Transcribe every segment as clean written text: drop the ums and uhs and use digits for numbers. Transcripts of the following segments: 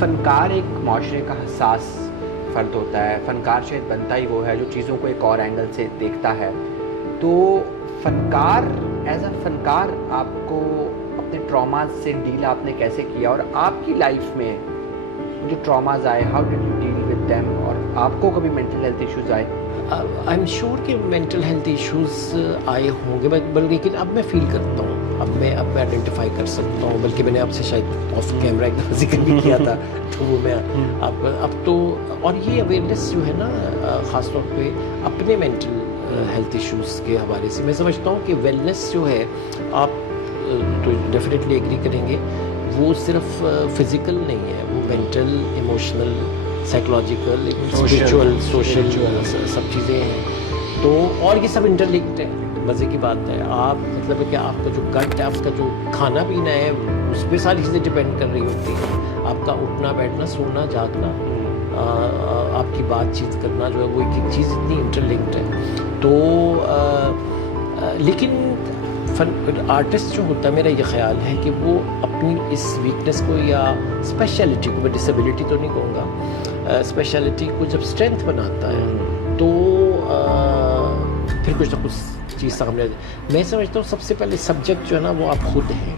فنکار ایک معاشرے کا حساس فرد ہوتا ہے. فنکار شاید بنتا ہی وہ ہے جو چیزوں کو ایک اور اینگل سے دیکھتا ہے. تو فنکار ایز اے فنکار آپ کو اپنے ٹراماز سے ڈیل آپ نے کیسے کیا, اور آپ کی لائف میں جو ٹراماز آئے how did you deal with them, اور آپ کو کبھی مینٹل ہیلتھ ایشوز آئے؟ آئی ایم شیور کہ مینٹل ہیلتھ ایشوز آئے ہوں گے, بلکہ لیکن اب میں فیل کرتا ہوں, اب میں آئیڈینٹیفائی کر سکتا ہوں, بلکہ میں نے آپ سے شاید آف کیمرہ ایک دفعہ ذکر بھی کیا تھا. تو وہ میں اب تو, اور یہ اویئرنیس جو ہے نا خاص طور پہ اپنے مینٹل ہیلتھ ایشوز کے حوالے سے, میں سمجھتا ہوں کہ ویلنس جو ہے, آپ تو ڈیفینیٹلی ایگری کریں گے, وہ صرف فزیکل نہیں ہے, وہ mental, emotional, psychological, spiritual, social سب چیزیں ہیں. تو اور یہ سب انٹر لنکڈ ہے. مزے کی بات ہے, آپ مطلب ہے کہ آپ کا جو گٹ ہے, آپ کا جو کھانا پینا ہے, اس پہ ساری چیزیں ڈپینڈ کر رہی ہوتی ہیں. آپ کا اٹھنا بیٹھنا, سونا جاگنا, آپ کی بات چیت کرنا جو ہے وہ ایک چیز اتنی انٹر لنکڈ ہے. تو لیکن آرٹسٹ جو ہوتا ہے, میرا یہ خیال ہے کہ وہ اپنی اس ویکنیس کو یا اسپیشلٹی کو, میں ڈسیبلٹی تو نہیں کہوں گا, اسپیشلٹی کو جب اسٹرینتھ بناتا ہے تو پھر کچھ نہ کچھ چیز سامنے آتی ہے. میں سمجھتا ہوں سب سے پہلے سبجیکٹ جو ہے نا وہ آپ خود ہیں,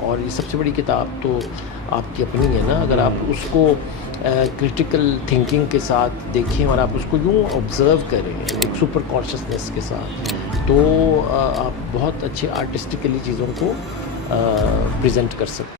اور یہ سب سے بڑی کتاب تو آپ کی اپنی ہے نا. اگر آپ اس کو کرٹیکل تھنکنگ کے ساتھ دیکھیں اور آپ اس کو یوں آبزرو کریں ایک سپر کانشیسنیس کے ساتھ, تو آپ بہت اچھے آرٹسٹکلی چیزوں کو پریزنٹ کر سکتے ہیں.